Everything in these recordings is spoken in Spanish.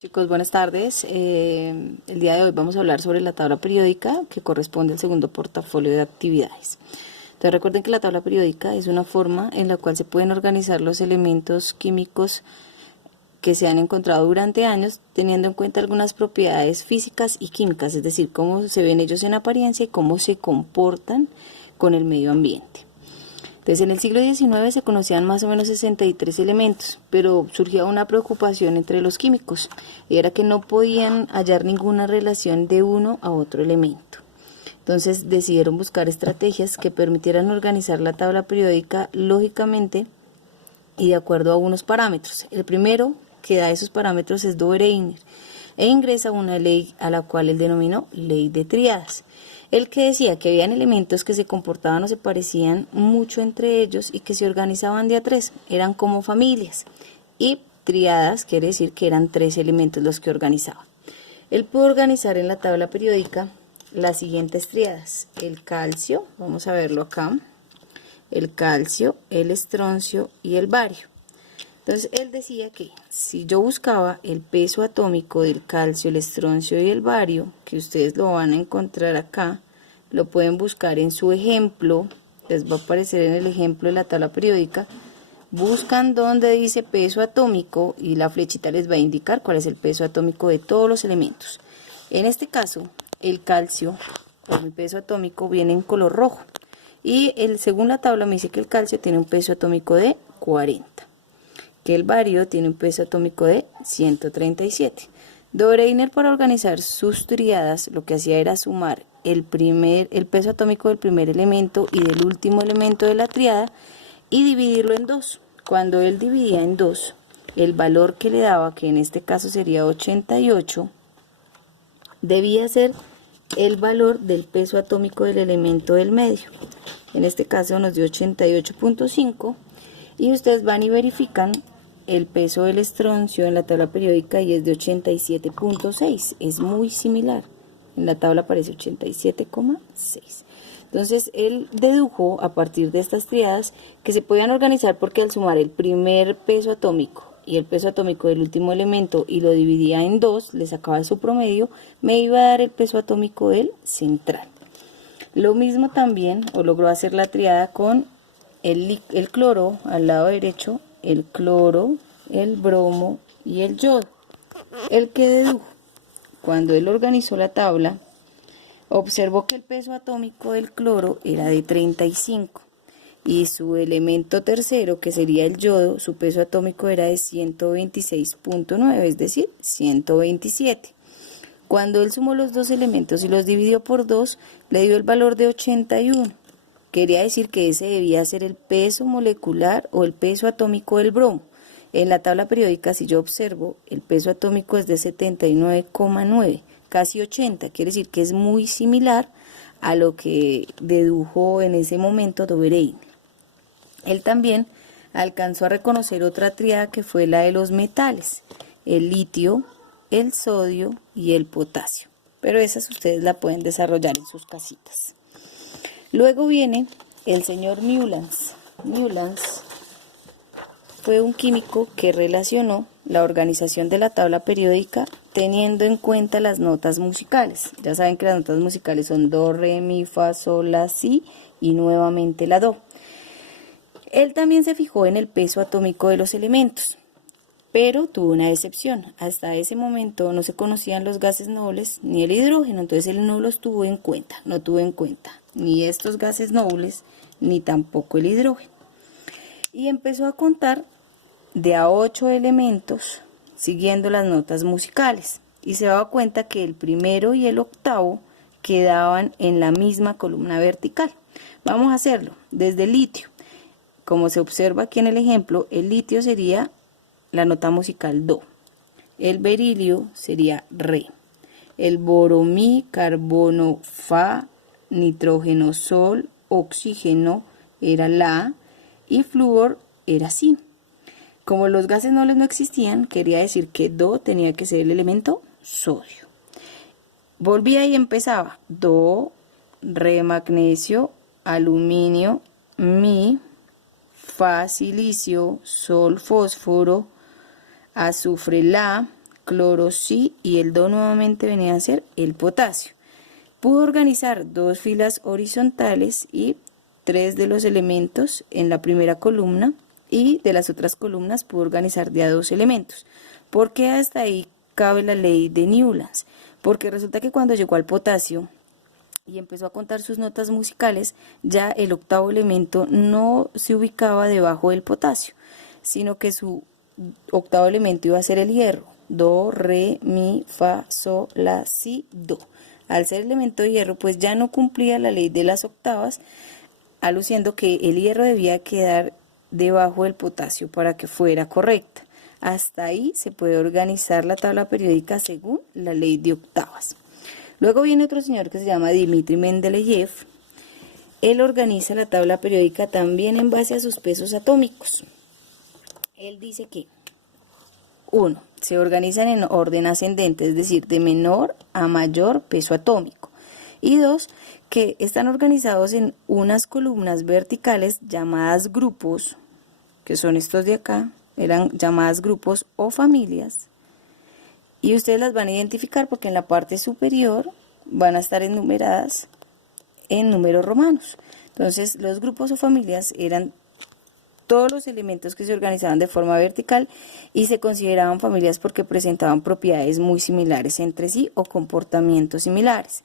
Chicos, buenas tardes. El día de hoy vamos a hablar sobre la tabla periódica que corresponde al segundo portafolio de actividades. Entonces recuerden que la tabla periódica es una forma en la cual se pueden organizar los elementos químicos que se han encontrado durante años, teniendo en cuenta algunas propiedades físicas y químicas, es decir, cómo se ven ellos en apariencia y cómo se comportan con el medio ambiente. Entonces, en el siglo XIX se conocían más o menos 63 elementos, pero surgía una preocupación entre los químicos, y era que no podían hallar ninguna relación de uno a otro elemento. Entonces decidieron buscar estrategias que permitieran organizar la tabla periódica lógicamente y de acuerdo a unos parámetros. El primero que da esos parámetros es Dobereiner, e ingresa una ley a la cual él denominó ley de tríadas. El que decía que habían elementos que se comportaban o se parecían mucho entre ellos y que se organizaban de a tres, eran como familias, y tríadas quiere decir que eran tres elementos los que organizaban. Él pudo organizar en la tabla periódica las siguientes tríadas: el calcio, vamos a verlo acá, el calcio, el estroncio y el bario. Entonces él decía que si yo buscaba el peso atómico del calcio, el estroncio y el bario, que ustedes lo van a encontrar acá, lo pueden buscar en su ejemplo, les va a aparecer en el ejemplo de la tabla periódica, buscan donde dice peso atómico y la flechita les va a indicar cuál es el peso atómico de todos los elementos. En este caso, el calcio, por el peso atómico, viene en color rojo, y según la tabla me dice que el calcio tiene un peso atómico de 40. Que el bario tiene un peso atómico de 137. Dobereiner, para organizar sus tríadas, lo que hacía era sumar el peso atómico del primer elemento y del último elemento de la tríada y dividirlo en dos. Cuando él dividía en dos, el valor que le daba, que en este caso sería 88, debía ser el valor del peso atómico del elemento del medio. En este caso nos dio 88.5, y ustedes van y verifican el peso del estroncio en la tabla periódica y es de 87.6, es muy similar, en la tabla aparece 87,6. Entonces él dedujo a partir de estas triadas que se podían organizar porque al sumar el primer peso atómico y el peso atómico del último elemento y lo dividía en dos, le sacaba su promedio, me iba a dar el peso atómico del central. Lo mismo también, o logró hacer la triada con el cloro al lado derecho, el cloro, el bromo y el yodo. El que dedujo, cuando él organizó la tabla, observó que el peso atómico del cloro era de 35 y su elemento tercero, que sería el yodo, su peso atómico era de 126.9, es decir, 127. Cuando él sumó los dos elementos y los dividió por 2, le dio el valor de 81. Quería decir que ese debía ser el peso molecular o el peso atómico del bromo. En la tabla periódica, si yo observo, el peso atómico es de 79,9, casi 80. Quiere decir que es muy similar a lo que dedujo en ese momento Dobereiner. Él también alcanzó a reconocer otra tríada que fue la de los metales: el litio, el sodio y el potasio. Pero esas ustedes la pueden desarrollar en sus casitas. Luego viene el señor Newlands. Newlands fue un químico que relacionó la organización de la tabla periódica teniendo en cuenta las notas musicales. Ya saben que las notas musicales son do, re, mi, fa, sol, la, si y nuevamente la do. Él también se fijó en el peso atómico de los elementos, pero tuvo una excepción. Hasta ese momento no se conocían los gases nobles ni el hidrógeno, entonces él no los tuvo en cuenta, no tuvo en cuenta ni estos gases nobles ni tampoco el hidrógeno. Y empezó a contar de a 8 elementos siguiendo las notas musicales y se daba cuenta que el primero y el octavo quedaban en la misma columna vertical. Vamos a hacerlo desde el litio. Como se observa aquí en el ejemplo, el litio sería la nota musical do, el berilio sería re, el boro mi, carbono fa, nitrógeno sol, oxígeno era la y flúor era si. Como los gases nobles no existían, quería decir que do tenía que ser el elemento sodio. Volvía y empezaba do, re magnesio, aluminio, mi, fa silicio, sol fósforo, azufre la, cloro sí y el Do nuevamente venía a ser el potasio. Pudo organizar 2 filas horizontales y 3 de los elementos en la primera columna y de las otras columnas pudo organizar de a 2 elementos. ¿Por qué hasta ahí cabe la ley de Newlands? Porque resulta que cuando llegó al potasio y empezó a contar sus notas musicales, ya el octavo elemento no se ubicaba debajo del potasio, sino que su octavo elemento iba a ser el hierro. Do, re, mi, fa, sol, la, si, do. Al ser elemento de hierro, pues ya no cumplía la ley de las octavas, aluciendo que el hierro debía quedar debajo del potasio para que fuera correcta. Hasta ahí se puede organizar la tabla periódica según la ley de octavas. Luego viene otro señor que se llama Dmitri Mendeleev. Él organiza la tabla periódica también en base a sus pesos atómicos. Él dice que 1. Se organizan en orden ascendente, es decir, de menor a mayor peso atómico. Y 2. Que están organizados en unas columnas verticales llamadas grupos, que son estos de acá, eran llamadas grupos o familias. Y ustedes las van a identificar porque en la parte superior van a estar enumeradas en números romanos. Entonces, los grupos o familias eran todos los elementos que se organizaban de forma vertical y se consideraban familias porque presentaban propiedades muy similares entre sí o comportamientos similares.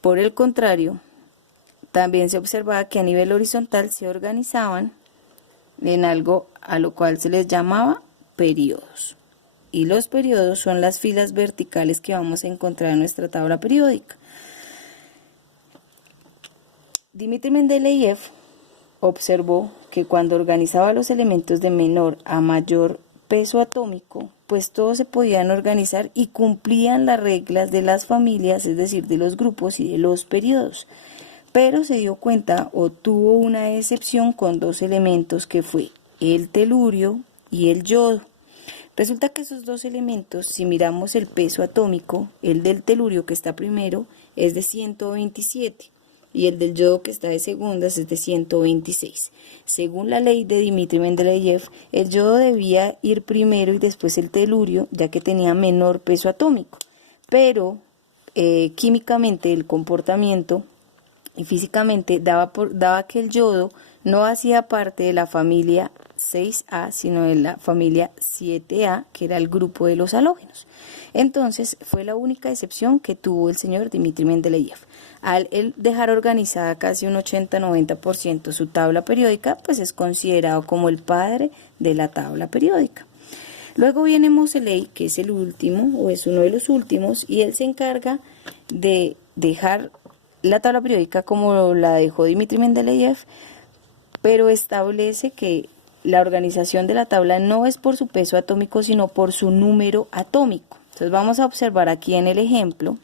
Por el contrario, también se observaba que a nivel horizontal se organizaban en algo a lo cual se les llamaba periodos. Y los periodos son las filas verticales que vamos a encontrar en nuestra tabla periódica. Dmitri Mendeleev observó que cuando organizaba los elementos de menor a mayor peso atómico, pues todos se podían organizar y cumplían las reglas de las familias, es decir, de los grupos y de los periodos. Pero se dio cuenta o tuvo una excepción con 2 elementos que fue el telurio y el yodo. Resulta que esos 2 elementos, si miramos el peso atómico, el del telurio que está primero es de 127 y el del yodo que está de segundas es de 126. Según la ley de Dmitri Mendeleev, el yodo debía ir primero y después el telurio, ya que tenía menor peso atómico. Pero químicamente el comportamiento y físicamente daba que el yodo no hacía parte de la familia 6A, sino de la familia 7A, que era el grupo de los halógenos. Entonces, fue la única excepción que tuvo el señor Dmitri Mendeleev. Al él dejar organizada casi un 80-90% su tabla periódica, pues es considerado como el padre de la tabla periódica. Luego viene Moseley, que es el último, o es uno de los últimos, y él se encarga de dejar la tabla periódica como la dejó Dmitri Mendeleev, pero establece que la organización de la tabla no es por su peso atómico, sino por su número atómico. Entonces vamos a observar aquí en el ejemplo,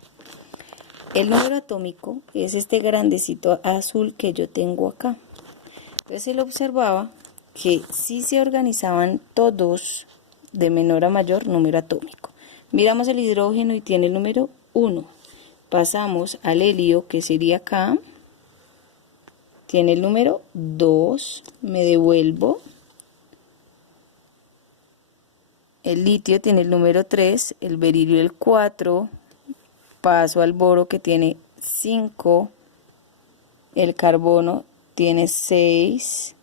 el número atómico es este grandecito azul que yo tengo acá. Entonces él observaba que sí se organizaban todos de menor a mayor número atómico. Miramos el hidrógeno y tiene el número 1. Pasamos al helio, que sería acá, tiene el número 2, me devuelvo. El litio tiene el número 3, el berilio el 4, paso al boro que tiene 5, el carbono tiene 6,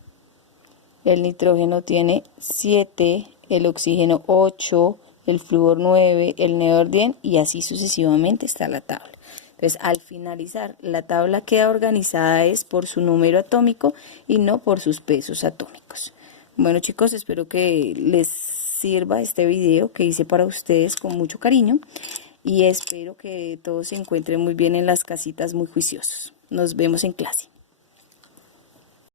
el nitrógeno tiene 7, el oxígeno 8, el flúor 9, el neón 10 y así sucesivamente está la tabla. Entonces, al finalizar, la tabla queda organizada es por su número atómico y no por sus pesos atómicos. Bueno, chicos, espero que les sirva este video que hice para ustedes con mucho cariño y espero que todos se encuentren muy bien en las casitas, muy juiciosos. Nos vemos en clase.